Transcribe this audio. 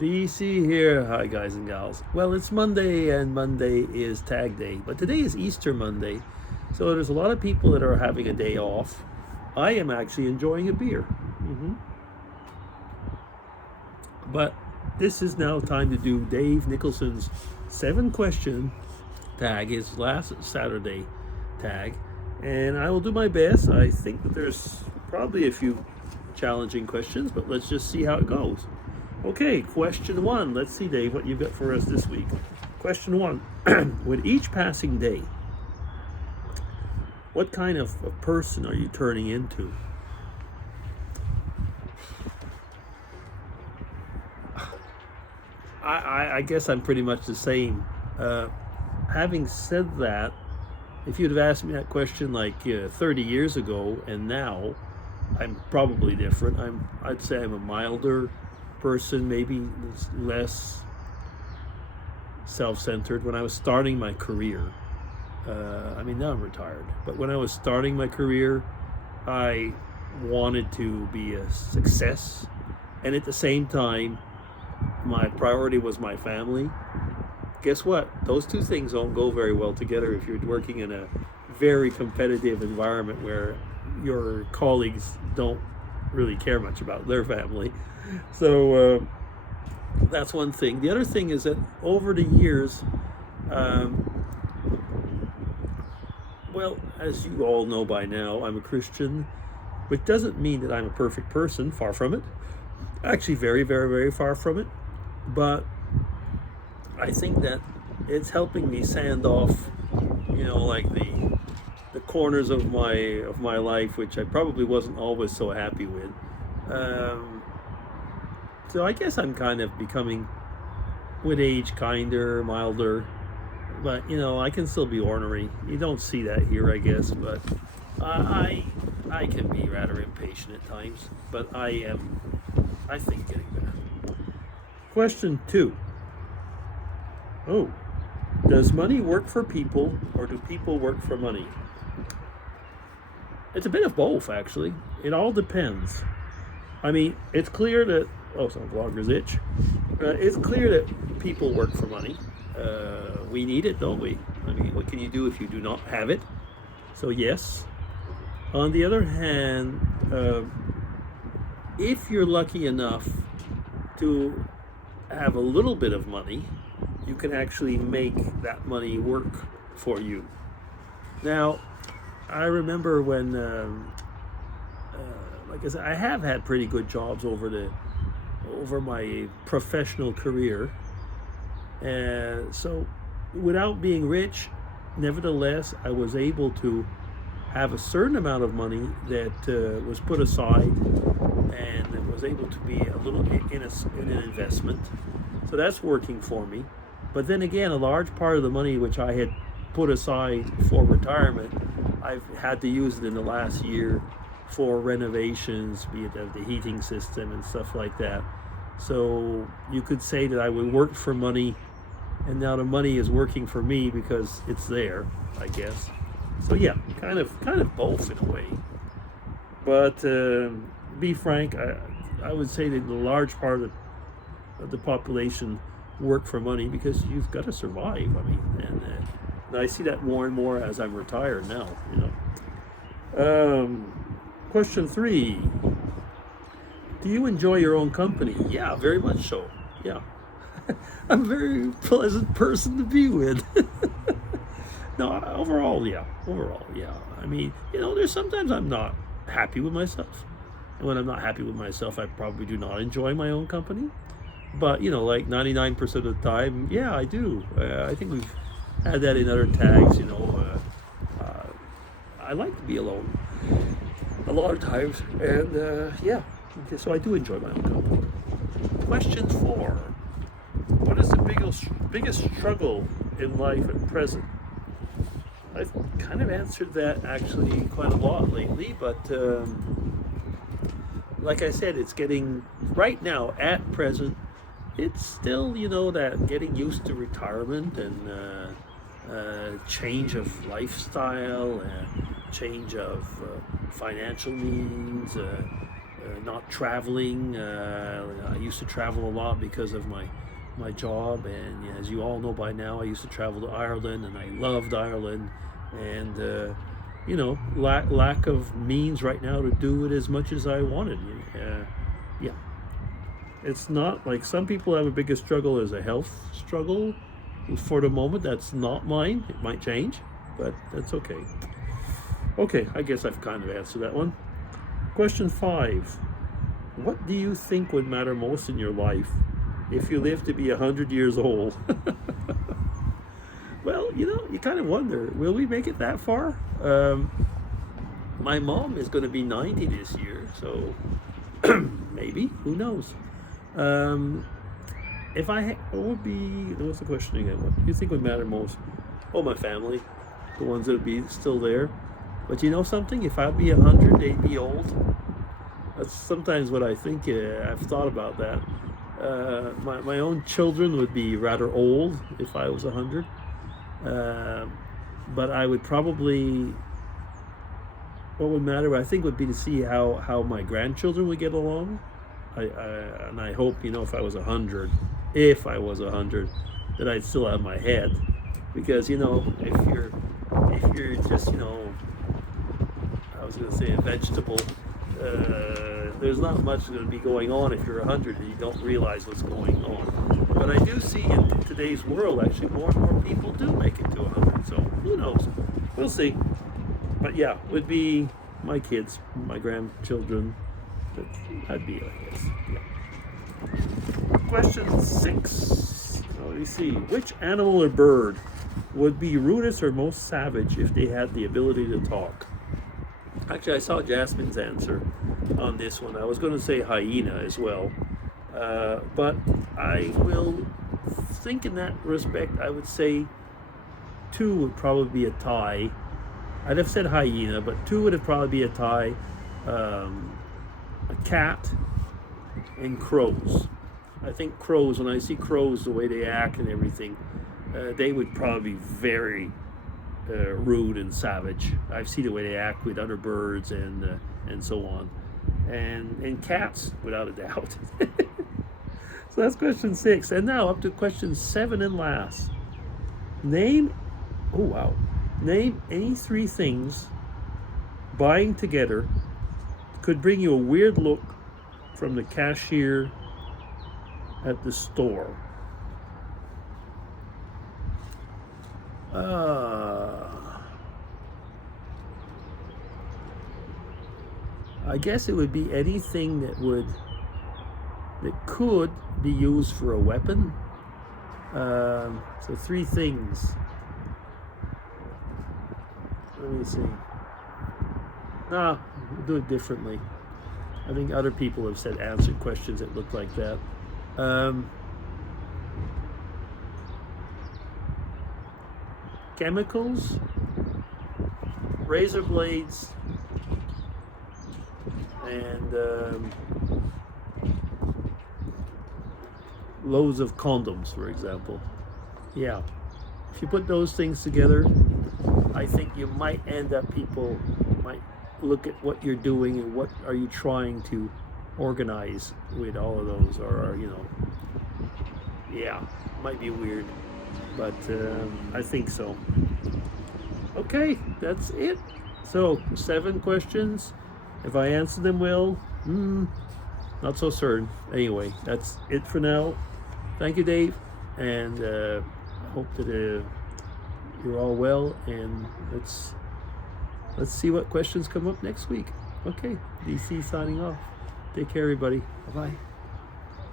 DC here. Hi, guys and gals. Well, it's Monday, and Monday is tag day, but today is Easter Monday, so there's a lot of people that are having a day off. I am actually enjoying a beer. But this is now time to do Dave Nicholson's 7 question tag, his last Saturday tag, and I will do my best. I think that there's probably a few challenging questions, but let's just see how it goes. Okay, question one. Let's see, Dave, what you've got for us this week. Question one. With each passing day, what kind of a person are you turning into? I guess I'm pretty much the same. Having said that, if you'd have asked me that question like 30 years ago and now, I'm probably different. I'd say I'm a milder person, maybe less self-centered. When I was starting my career, now I'm retired, but when I was starting my career, I wanted to be a success, and at the same time, my priority was my family. Guess what? Those two things don't go very well together if you're working in a very competitive environment where your colleagues don't really care much about their family. So that's one thing. The other thing is that over the years, well, as you all know by now, I'm a Christian, which doesn't mean that I'm a perfect person. Far from it. Actually, very, very, very far from it. But I think that it's helping me sand off, like the corners of my life, which I probably wasn't always so happy with. So I guess I'm kind of becoming, with age, kinder, milder. But I can still be ornery. You don't see that here, I guess. But I can be rather impatient at times. But I think, getting better. Question 2. Oh, does money work for people, or do people work for money? It's a bit of both, actually. It all depends. It's clear that some vloggers itch. It's clear that people work for money. We need it, don't we? What can you do if you do not have it? So yes. On the other hand, if you're lucky enough to have a little bit of money, you can actually make that money work for you. Now, I remember when, like I said, I have had pretty good jobs over my professional career, and so without being rich, nevertheless, I was able to have a certain amount of money that was put aside, and it was able to be a little bit in an investment. So that's working for me. But then again, a large part of the money which I had put aside for retirement, I've had to use it in the last year for renovations, be it of the heating system and stuff like that. So you could say that I would work for money, and now the money is working for me because it's there, I guess. So yeah, kind of both in a way. But be frank, I would say that the large part of the population work for money because you've got to survive. And I see that more and more as I'm retired now. Question 3. Do you enjoy your own company? Yeah, very much so. Yeah. I'm a very pleasant person to be with. No, overall, yeah. There's sometimes I'm not happy with myself. And when I'm not happy with myself, I probably do not enjoy my own company. But, like 99% of the time, yeah, I do. I think we've had that in other tags, I like to be alone a lot of times. And, yeah, so I do enjoy my own company. Question 4. What is the biggest struggle in life at present? I've kind of answered that actually quite a lot lately, but like I said, it's getting, right now, at present, it's still, that getting used to retirement and change of lifestyle and change of financial needs, not traveling. I used to travel a lot because of my job, and as you all know by now, I used to travel to Ireland, and I loved Ireland. And lack of means right now to do it as much as I wanted. Yeah, it's not like some people have a bigger struggle as a health struggle. For the moment, that's not mine. It might change, but that's okay. Okay, I guess I've kind of answered that one. Question 5. What do you think would matter most in your life if you live to be 100 years old? Well, you kind of wonder, will we make it that far? My mom is going to be 90 this year, so maybe, who knows? What would be, what's the question again? What do you think would matter most? Oh, my family, the ones that would be still there. But you know something? If I'd be 100, they'd be old. That's sometimes what I think. I've thought about that. My own children would be rather old if I was 100. But I would probably, what would matter, I think, would be to see how my grandchildren would get along. And I hope, if I was 100, that I'd still have my head. Because, if you're just, I was going to say a vegetable, there's not much going to be going on if you're 100 and you don't realize what's going on. But I do see in today's world, actually, more and more people do make it to 100. So who knows? We'll see. But yeah, would be my kids, my grandchildren. That'd be, I guess. Yeah. Question 6. Let me see. Which animal or bird would be rudest or most savage if they had the ability to talk? Actually, I saw Jasmine's answer on this one. I was going to say hyena as well. But I will think in that respect, I would say 2 would probably be a tie. I'd have said hyena, but 2 would have probably be a tie. A cat and crows. I think crows, when I see crows, the way they act and everything, they would probably be very rude and savage. I see the way they act with other birds and so on. And cats, without a doubt. So that's question 6. And now up to question 7 and last. Name any 3 things buying together could bring you a weird look from the cashier at the store. I guess it would be anything that could be used for a weapon. So 3 things. Let me see. We'll do it differently. I think other people have answered questions that look like that. Chemicals, razor blades, and loads of condoms, for example. Yeah, if you put those things together, I think you might end up, people might look at what you're doing and what are you trying to organize with all of those, or yeah, might be weird, but I think so. Okay, that's it. So 7 questions. If I answer them well, not so certain. Anyway, that's it for now. Thank you, Dave, and I hope that you're all well, and let's see what questions come up next week. Okay, DC signing off. Take care, everybody. Bye-bye.